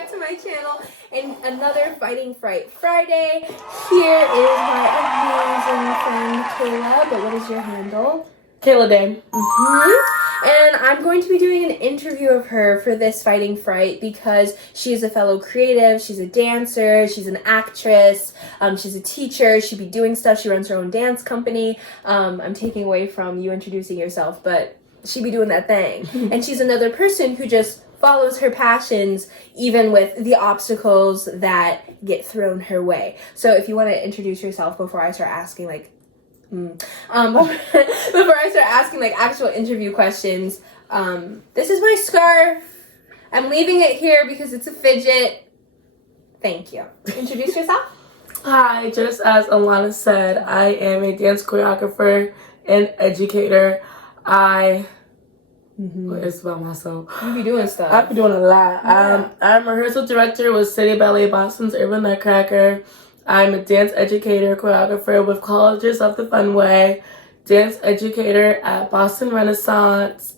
back to my channel and another Fighting Fright Friday. Here is my amazing friend Kayla, but what is your handle? Kayla Dame. And I'm going to be doing an interview of her for this Fighting Fright because she is a fellow creative, she's a dancer, she's an actress, she's a teacher, she'd be doing stuff, she runs her own dance company. I'm taking away from you introducing yourself, but she'd be doing that thing. And she's another person who just follows her passions even with the obstacles that get thrown her way. So if you want to introduce yourself before I start asking before I start asking actual interview questions, this is my scarf. I'm leaving it here because it's a fidget. Thank you. Introduce yourself. Hi, just as Alana said, I am a dance choreographer and educator. It's about myself. You be doing stuff. I be doing a lot. Yeah. I'm a rehearsal director with City Ballet Boston's Urban Nutcracker. I'm a dance educator, choreographer with Colleges of the Fun Way, dance educator at Boston Renaissance,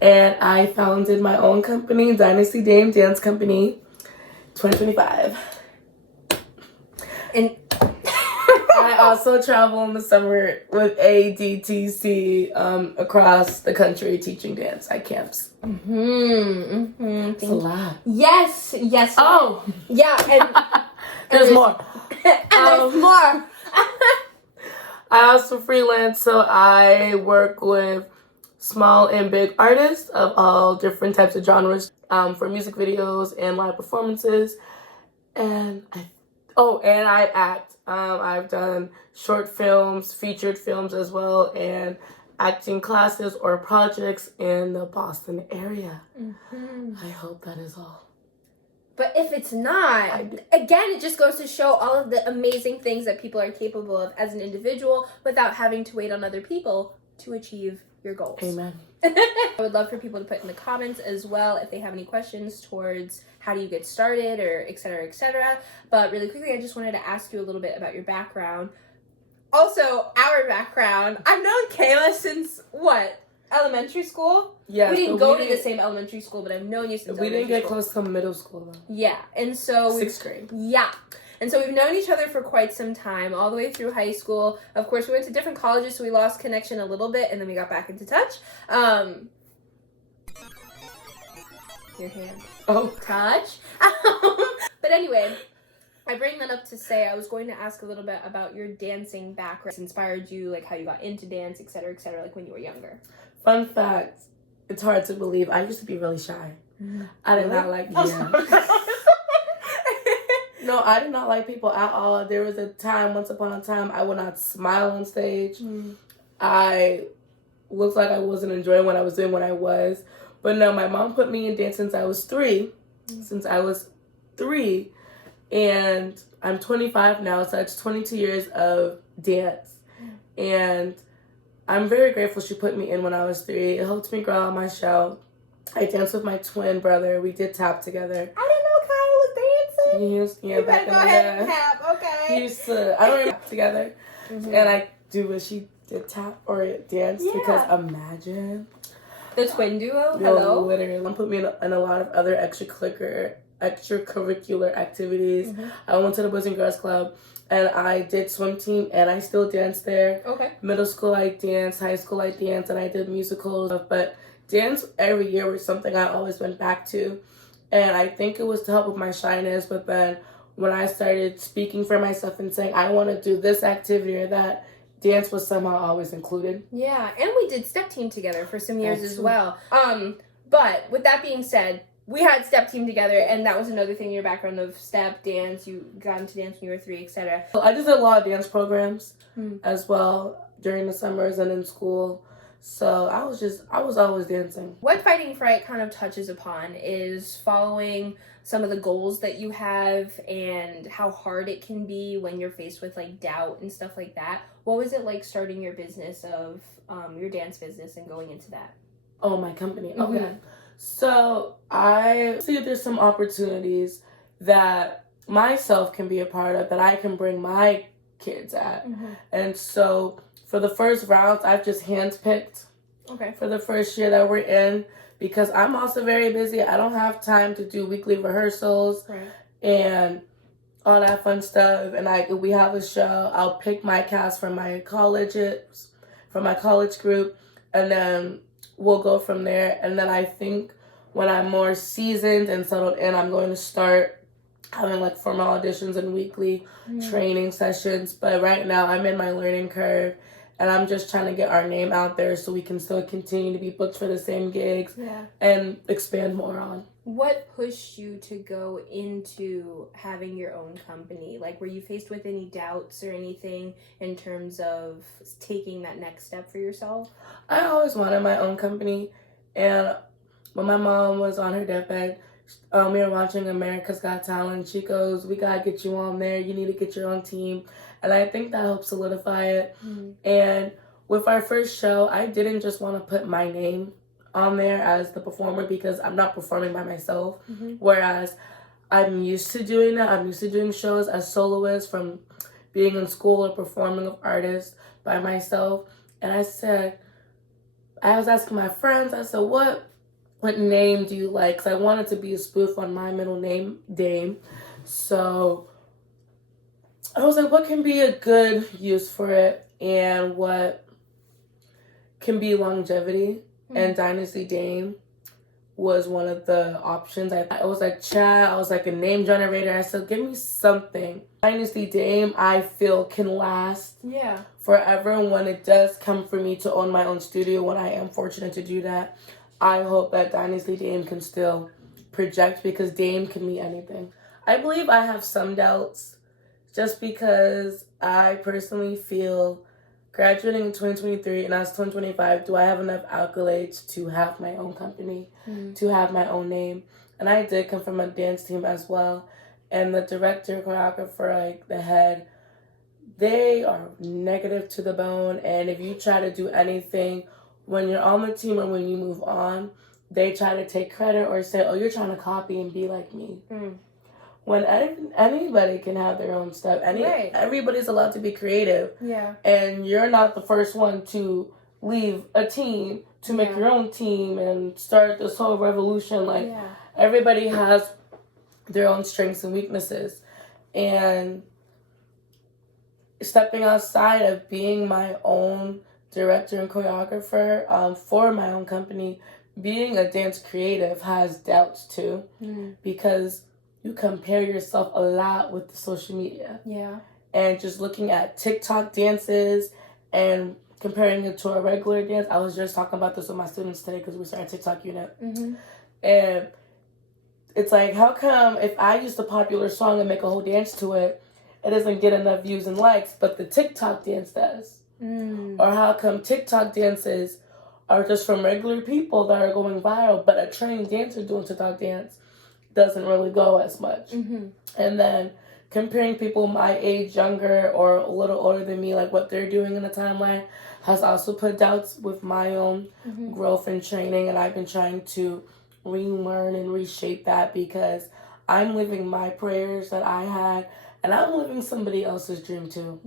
and I founded my own company, Dynasty Dame Dance Company, 2025. And I also travel in the summer with ADTC across the country teaching dance at camps. It's a lot. Yes. Oh! Yeah, and There's more. there's more. I also freelance, so I work with small and big artists of all different types of genres for music videos and live performances. And I act. I've done short films, featured films as well, and acting classes or projects in the Boston area. I hope that is all. But if it's not, again, it just goes to show all of the amazing things that people are capable of as an individual without having to wait on other people to achieve your goals. Amen. I would love for people to put in the comments as well if they have any questions towards how do you get started or et cetera, et cetera. But really quickly, I just wanted to ask you a little bit about your background. Also, our background. I've known Kayla since, what, elementary school? Yeah, we didn't go to the same elementary school, but I've known you since we didn't get close to middle school, though. Yeah, and so... 6th grade. Yeah. And so we've known each other for quite some time, all the way through high school. Of course, we went to different colleges, so we lost connection a little bit, and then we got back into touch. Your hand. Oh. Touch. But anyway, I bring that up to say I was going to ask a little bit about your dancing background. Inspired you, how you got into dance, et cetera, when you were younger. Fun fact, it's hard to believe, I used to be really shy. I did not like No, I did not like people at all. There was once upon a time, I would not smile on stage. I looked like I wasn't enjoying what I was doing when I was. But no, my mom put me in dance since I was 3. And I'm 25 now, so that's 22 years of dance. And I'm very grateful she put me in when I was 3. It helped me grow out my shell. I danced with my twin brother. We did tap together. I didn't know Kyle was dancing. Yeah, you better go ahead and tap, okay. He used to, I don't even tap together. And I do wish she did tap or dance because imagine. The twin duo? Hello? Literally. Put me in a lot of other extracurricular activities. I went to the Boys and Girls Club. And I did swim team, and I still dance there. Okay. Middle school, I danced. High school, I danced, and I did musicals. But dance every year was something I always went back to. And I think it was to help with my shyness. But then when I started speaking for myself and saying, I want to do this activity or that, dance was somehow always included. Yeah, and we did step team together for some years as well. But with that being said, we had step team together, and that was another thing in your background of step, dance. You got into dance when you were 3, etc. I just did a lot of dance programs as well during the summers and in school. So I was always dancing. What Fighting Fright kind of touches upon is following some of the goals that you have and how hard it can be when you're faced with doubt and stuff like that. What was it like starting your business of your dance business and going into that? Oh, my company. Okay. So I see there's some opportunities that myself can be a part of that I can bring my kids at. And so for the first rounds, I've just handpicked for the first year that we're in because I'm also very busy. I don't have time to do weekly rehearsals and all that fun stuff. And we have a show. I'll pick my cast from my college group, and then we'll go from there. And then I think when I'm more seasoned and settled in, I'm going to start having like formal auditions and weekly training sessions. But right now I'm in my learning curve, and I'm just trying to get our name out there so we can still continue to be booked for the same gigs and expand more on. What pushed you to go into having your own company? Like, were you faced with any doubts or anything in terms of taking that next step for yourself? I always wanted my own company, and when my mom was on her deathbed, we were watching America's Got Talent. She goes, "We gotta get you on there. You need to get your own team." And I think that helped solidify it. And with our first show, I didn't just want to put my name on there as the performer because I'm not performing by myself. Whereas I'm used to doing that. I'm used to doing shows as soloist from being in school or performing with artists by myself. And I was asking my friends, I said, what name do you like? Because I wanted to be a spoof on my middle name, Dame. So I was like, what can be a good use for it and what can be longevity? And Dynasty Dame was one of the options. I was like, chat, I was like a name generator. I said, give me something. Dynasty Dame, I feel, can last forever. And when it does come for me to own my own studio, when I am fortunate to do that, I hope that Dynasty Dame can still project, because Dame can mean anything. I believe I have some doubts just because I personally feel graduating in 2023 and as 2025, do I have enough accolades to have my own company, to have my own name? And I did come from a dance team as well. And the director, choreographer, like the head, they are negative to the bone. And if you try to do anything when you're on the team or when you move on, they try to take credit or say, oh, you're trying to copy and be like me. When anybody can have their own stuff. Everybody's allowed to be creative. And you're not the first one to leave a team to make your own team and start this whole revolution. Like, everybody has their own strengths and weaknesses. And stepping outside of being my own director and choreographer for my own company, being a dance creative has doubts too. Because you compare yourself a lot with the social media. And just looking at TikTok dances and comparing it to a regular dance. I was just talking about this with my students today because we started a TikTok unit. And it's like, how come if I use the popular song and make a whole dance to it, it doesn't get enough views and likes, but the TikTok dance does? Or how come TikTok dances are just from regular people that are going viral, but a trained dancer doing TikTok dance doesn't really go as much? And then comparing people my age, younger or a little older than me, like what they're doing in the timeline, has also put doubts with my own growth and training. And I've been trying to relearn and reshape that because I'm living my prayers that I had, and I'm living somebody else's dream too.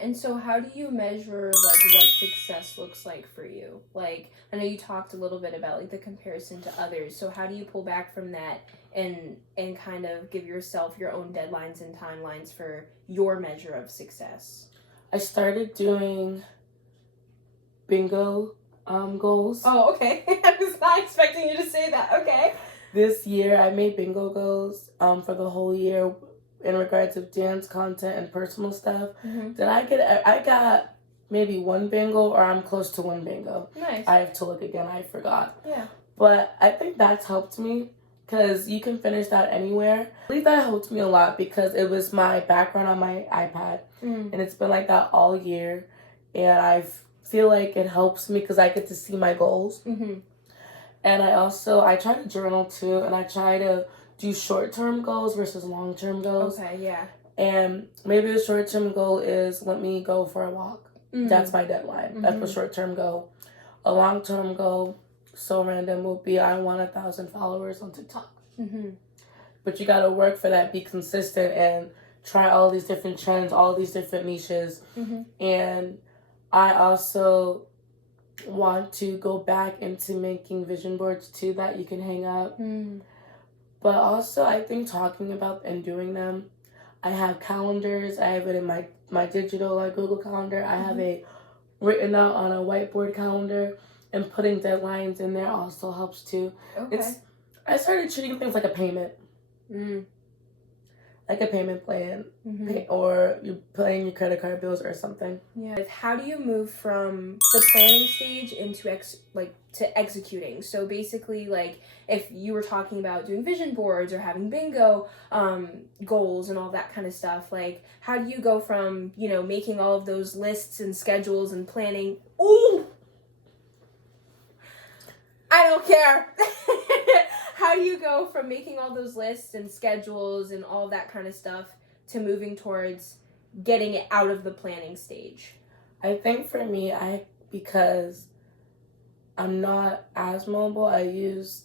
And so how do you measure like what success looks like for you? Like, I know you talked a little bit about like the comparison to others. So how do you pull back from that and kind of give yourself your own deadlines and timelines for your measure of success? I started doing bingo goals. Oh, okay. I was not expecting you to say that. Okay. This year I made bingo goals for the whole year in regards of dance content and personal stuff. Did I got maybe one bingo, or I'm close to one bingo. Nice. I have to look again. I forgot. But I think that's helped me because you can finish that anywhere. I believe that helped me a lot because it was my background on my iPad. And it's been like that all year. And I feel like it helps me because I get to see my goals. And I try to journal too, and I try to do short-term goals versus long-term goals. And maybe a short-term goal is let me go for a walk. That's my deadline. That's a short-term goal. A long-term goal, so random, will be I want 1,000 followers on TikTok. But you got to work for that, be consistent, and try all these different trends, all these different niches. And I also want to go back into making vision boards too that you can hang up. But also, I think talking about and doing them, I have calendars. I have it in my digital Google Calendar. I have a written out on a whiteboard calendar, and putting deadlines in there also helps too. Okay. I started treating things like a payment. Like a payment plan, or you're paying your credit card bills or something. Yeah. How do you move from the planning stage into to executing? So basically, like, if you were talking about doing vision boards or having bingo goals and all that kind of stuff, like, how do you go from, you know, making all of those lists and schedules and planning? Ooh, I don't care. How do you go from making all those lists and schedules and all that kind of stuff to moving towards getting it out of the planning stage? I think for me, because I'm not as mobile, I use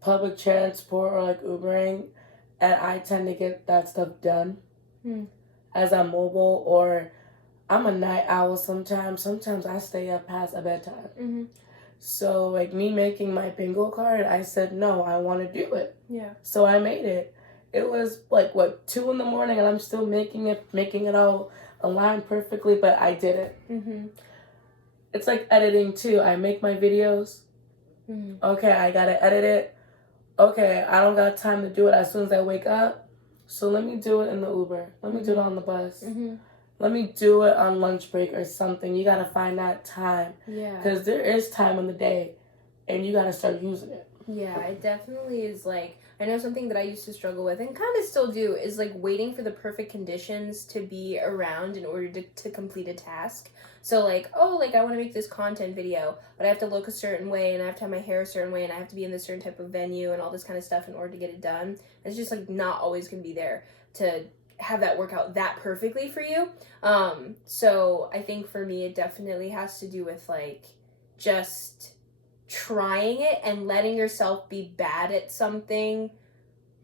public transport or like Ubering, and I tend to get that stuff done as I'm mobile, or I'm a night owl sometimes. Sometimes I stay up past a bedtime. So, like, me making my bingo card, I said, no, I want to do it. Yeah. So I made it. It was, 2 in the morning, and I'm still making it all align perfectly, but I did it. It's like editing, too. I make my videos. Okay, I got to edit it. Okay, I don't got time to do it as soon as I wake up. So let me do it in the Uber. Let me do it on the bus. Let me do it on lunch break or something. You got to find that time. Yeah. Because there is time in the day, and you got to start using it. Yeah, it definitely is. Like, I know something that I used to struggle with and kind of still do is like waiting for the perfect conditions to be around in order to complete a task. So like, oh, like I want to make this content video, but I have to look a certain way and I have to have my hair a certain way and I have to be in this certain type of venue and all this kind of stuff in order to get it done. It's just like not always going to be there to have that work out that perfectly for you. So I think for me, it definitely has to do with like just trying it and letting yourself be bad at something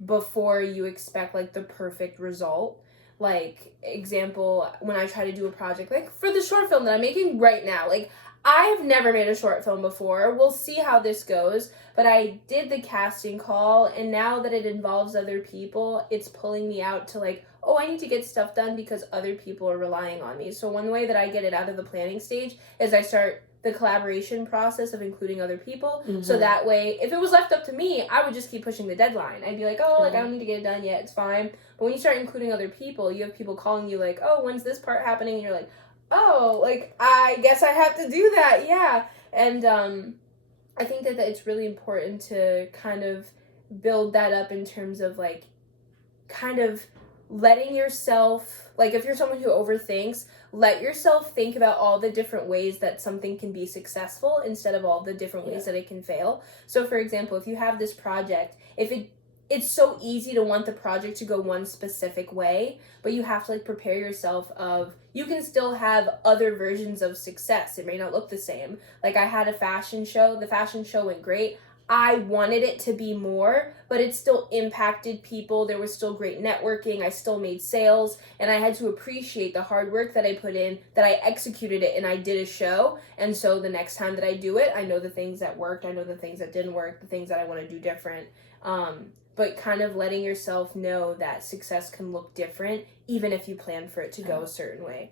before you expect like the perfect result. Like, example, when I try to do a project, like for the short film that I'm making right now, like I've never made a short film before. We'll see how this goes, but I did the casting call, and now that it involves other people, it's pulling me out to like, oh, I need to get stuff done because other people are relying on me. So one way that I get it out of the planning stage is I start the collaboration process of including other people. So that way, if it was left up to me, I would just keep pushing the deadline. I'd be like, oh, like I don't need to get it done yet, it's fine. But when you start including other people, you have people calling you like, oh, when's this part happening? And you're like, oh, like I guess I have to do that, yeah. And I think that it's really important to kind of build that up in terms of like kind of letting yourself, like if you're someone who overthinks, let yourself think about all the different ways that something can be successful instead of all the different ways that it can fail. So for example, if you have this project, it's so easy to want the project to go one specific way, but you have to like prepare yourself of, you can still have other versions of success. It may not look the same. Like I had a fashion show, the fashion show went great. I wanted it to be more, but it still impacted people. There was still great networking. I still made sales, and I had to appreciate the hard work that I put in, that I executed it, and I did a show. And so the next time that I do it, I know the things that worked, I know the things that didn't work, the things that I want to do different. But kind of letting yourself know that success can look different, even if you plan for it to go a certain way.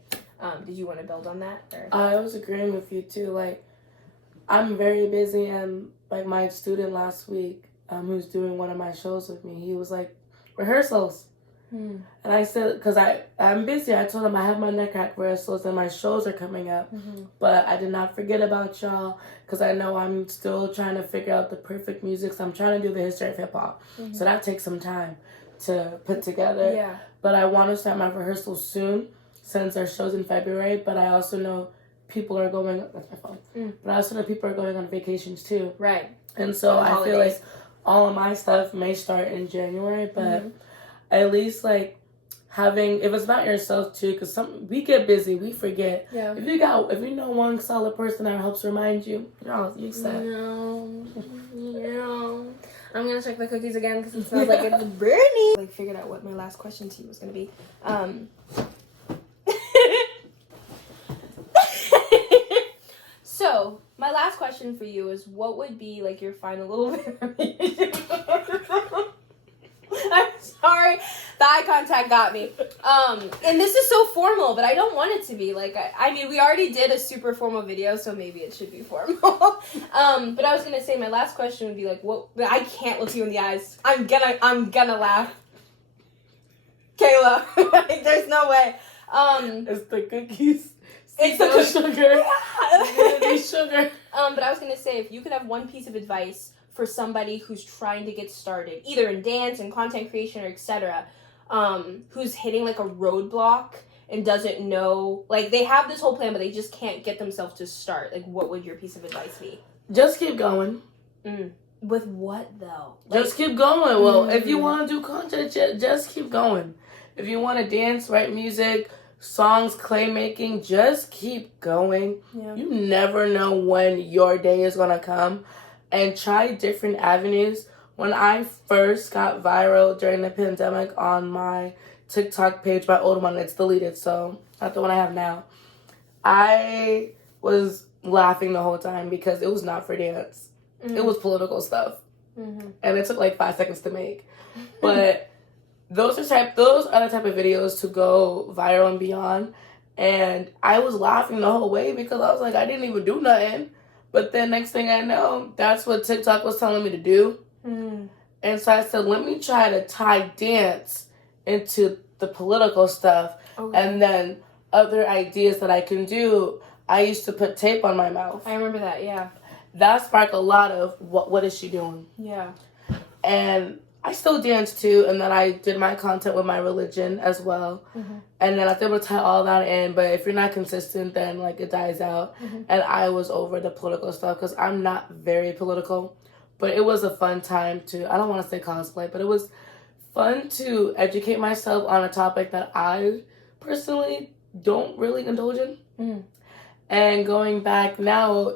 Did you want to build on that? Or? I was agreeing with you too. Like, I'm very busy, and like my student last week, who's doing one of my shows with me, he was like, rehearsals. And I said, because I'm busy, I told him I have my neck crack rehearsals and my shows are coming up. But I did not forget about y'all, because I know I'm still trying to figure out the perfect music. So I'm trying to do the history of hip hop. So that takes some time to put together. Yeah. But I want to start my rehearsals soon, since our show's in February. But I also know people are going, that's my phone. But I also know people are going on vacations too. Right. And so I feel like all of my stuff may start in January, but at least like having, if it's about yourself too, because we get busy, we forget. Yeah. If you know one solid person that helps remind you, you set. No. I'm gonna check the cookies again because it smells like it's burning. Like figured out what my last question to you was gonna be. question for you is, what would be like your final little I'm sorry, the eye contact got me. And this is so formal, but I don't want it to be. Like, I mean, we already did a super formal video, so maybe it should be formal. But I was gonna say my last question would be like, what? But I can't look you in the eyes. I'm gonna laugh. Kayla, like, there's no way. It's the cookies. It's the sugar. Yeah. Sugar. But I was gonna say, if you could have one piece of advice for somebody who's trying to get started, either in dance and content creation or etc., who's hitting like a roadblock and doesn't know, like, they have this whole plan but they just can't get themselves to start, like, what would your piece of advice be? Just keep going. With what though? Like, just keep going. Well, if you want to do content, just keep going. If you want to dance, write music, songs, claymaking, just keep going. Yeah. You never know when your day is going to come. And try different avenues. When I first got viral during the pandemic on my TikTok page, my old one, it's deleted, so not the one I have now, I was laughing the whole time because it was not for dance. It was political stuff. And it took like 5 seconds to make. But those are the type of videos to go viral and beyond. And I was laughing the whole way because I was like, I didn't even do nothing. But then next thing I know, that's what TikTok was telling me to do. And so I said, let me try to tie dance into the political stuff. Okay. And then other ideas that I can do. I used to put tape on my mouth. I remember that, yeah. That sparked a lot of what is she doing? Yeah. And I still dance too, and then I did my content with my religion as well. And then I was able to tie all that in, but if you're not consistent, then like it dies out. And I was over the political stuff because I'm not very political, but it was a fun time to, I don't want to say cosplay, but it was fun to educate myself on a topic that I personally don't really indulge in. And going back now,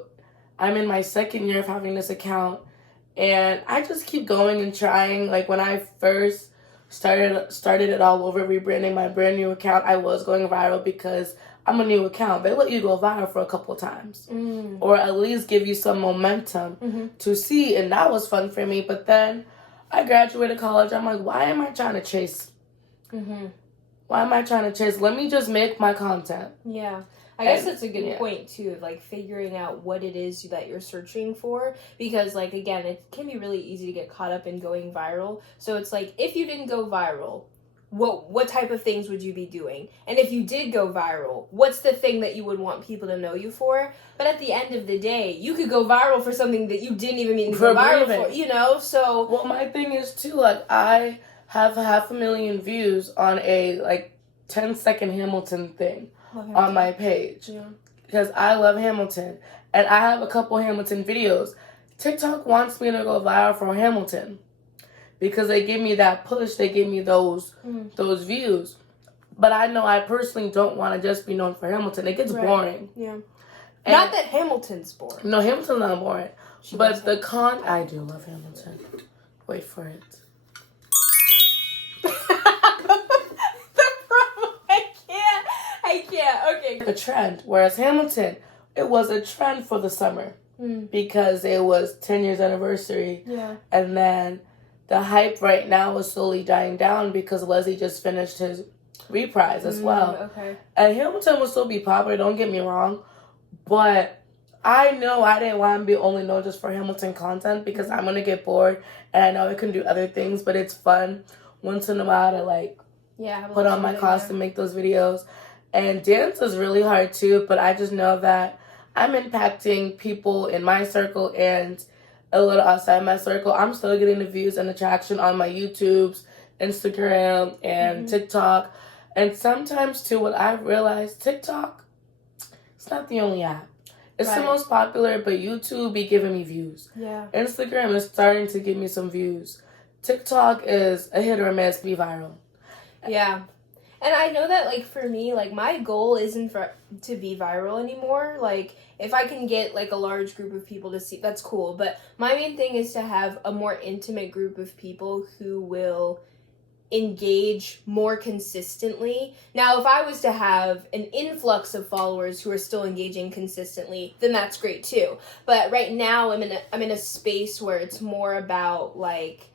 I'm in my second year of having this account. And I just keep going and trying. Like when I first started it all over, rebranding my brand new account, I was going viral because I'm a new account. They let you go viral for a couple of times. Or at least give you some momentum to see. And that was fun for me. But then I graduated college. I'm like, why am I trying to chase? Why am I trying to chase? Let me just make my content. Yeah. I guess that's a good point, too, like figuring out what it is that you're searching for, because, like, again, it can be really easy to get caught up in going viral. So it's like, if you didn't go viral, what type of things would you be doing? And if you did go viral, what's the thing that you would want people to know you for? But at the end of the day, you could go viral for something that you didn't even mean to go viral for, you know? So, well, my thing is, too, like, I have 500,000 views on a, like, 10-second Hamilton thing. On my page because I love Hamilton and I have a couple Hamilton videos. TikTok wants me to go viral for Hamilton because they give me that push, they give me those views. But I know I personally don't want to just be known for Hamilton. It gets boring. Yeah. And not that Hamilton's boring. No, Hamilton's not boring. But I do love Hamilton. Wait for it. Okay. A trend, whereas Hamilton, it was a trend for the summer because it was 10 years anniversary. Yeah. And then the hype right now is slowly dying down because Leslie just finished his reprise as well. Okay. And Hamilton will still be popular, don't get me wrong, but I know I didn't want to be only known just for Hamilton content because I'm going to get bored and I know I can do other things, but it's fun once in a while to like put on my costume, make those videos. And dance is really hard too, but I just know that I'm impacting people in my circle and a little outside my circle. I'm still getting the views and the traction on my YouTubes, Instagram, and TikTok. And sometimes too, what I've realized, TikTok, it's not the only app. It's the most popular, but YouTube be giving me views. Yeah. Instagram is starting to give me some views. TikTok is a hit or miss, be viral. Yeah. And I know that, like, for me, like, my goal isn't to be viral anymore. Like, if I can get, like, a large group of people to see, that's cool. But my main thing is to have a more intimate group of people who will engage more consistently. Now, if I was to have an influx of followers who are still engaging consistently, then that's great too. But right now I'm in a space where it's more about like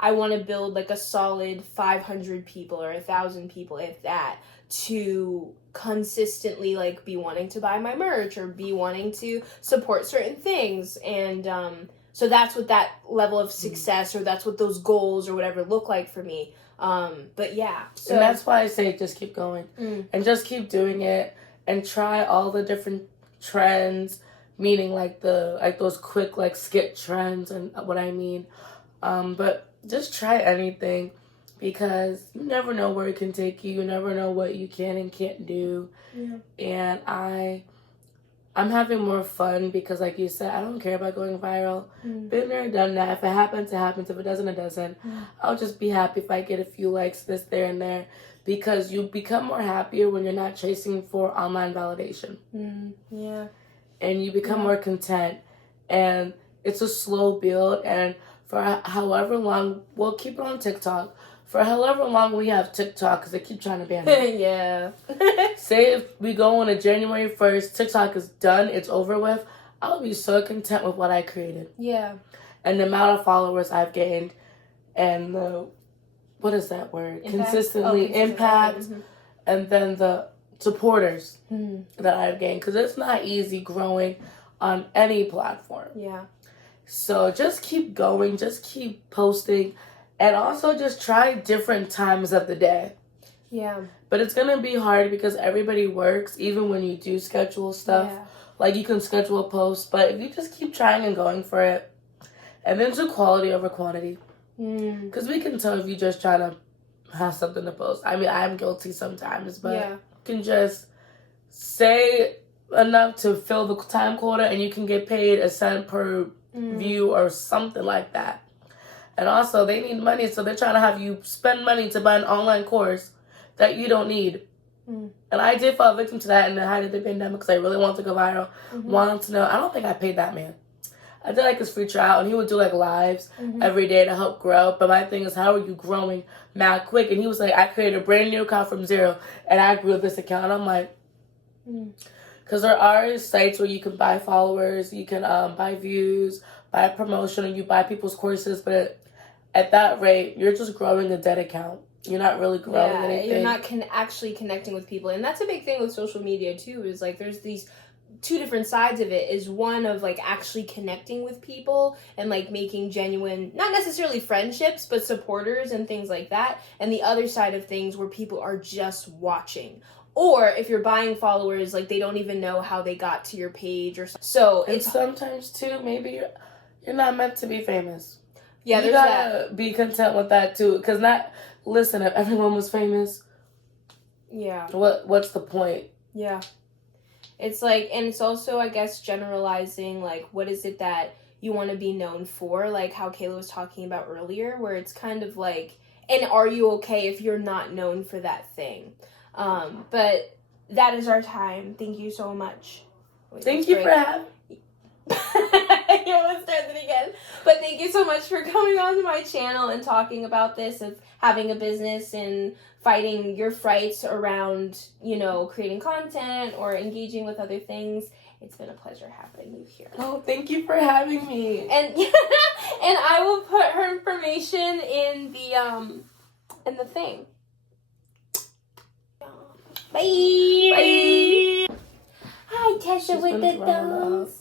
I want to build like a solid 500 people or 1,000 people, if that, to consistently like be wanting to buy my merch or be wanting to support certain things. And so that's what that level of success or that's what those goals or whatever look like for me. But yeah, so and that's why I say just keep going and just keep doing it and try all the different trends, meaning like those quick like skip trends and what I mean. But just try anything because you never know where it can take you. You never know what you can and can't do. Yeah. And I'm having more fun because, like you said, I don't care about going viral. Been there, done that. If it happens, it happens. If it doesn't, it doesn't. I'll just be happy if I get a few likes, this, there, and there. Because you become more happier when you're not chasing for online validation. Yeah. And you become more content. And it's a slow build. And for however long, we'll keep it on TikTok. For however long we have TikTok, because they keep trying to ban it. Yeah. Say if we go on a January 1st, TikTok is done, it's over with, I'll be so content with what I created. Yeah. And the amount of followers I've gained and the, what is that word? Consistently impact. And then the supporters that I've gained. Because it's not easy growing on any platform. Yeah. So just keep going, just keep posting. And also just try different times of the day. Yeah. But it's going to be hard because everybody works, even when you do schedule stuff. Yeah. Like, you can schedule a post, but if you just keep trying and going for it, and then do quality over quantity. Because we can tell if you just try to have something to post. I mean, I'm guilty sometimes, but you can just say enough to fill the time quota, and you can get paid a cent per view or something like that. And also, they need money, so they're trying to have you spend money to buy an online course that you don't need. And I did fall victim to that in the height of the pandemic because I really wanted to go viral. Wanted to know. I don't think I paid that man. I did like his free trial, and he would do like lives every day to help grow. But my thing is, how are you growing mad quick? And he was like, I created a brand new account from zero, and I grew this account. And I'm like, because there are sites where you can buy followers, you can buy views, buy promotion, and you buy people's courses, but at that rate, you're just growing a dead account. You're not really growing anything. You're not actually connecting with people. And that's a big thing with social media, too, is, like, there's these two different sides of it. Is one of, like, actually connecting with people and, like, making genuine, not necessarily friendships, but supporters and things like that. And the other side of things where people are just watching. Or if you're buying followers, like, they don't even know how they got to your page or something. So and sometimes, too, maybe you're not meant to be famous. Yeah, you gotta be content with that too, because listen, if everyone was famous, what's the point? Yeah, it's like, and it's also, I guess, generalizing, like, what is it that you want to be known for, like how Kayla was talking about earlier, where it's kind of like, and are you okay if you're not known for that thing? But that is our time. Thank you so much. Thank you for having You almost started it again. But thank you so much for coming on to my channel and talking about this, of having a business and fighting your frights around, creating content or engaging with other things. It's been a pleasure having you here. Oh, thank you for having me. And and I will put her information in the thing. Bye. Bye. Hi, Tesha with the thumbs.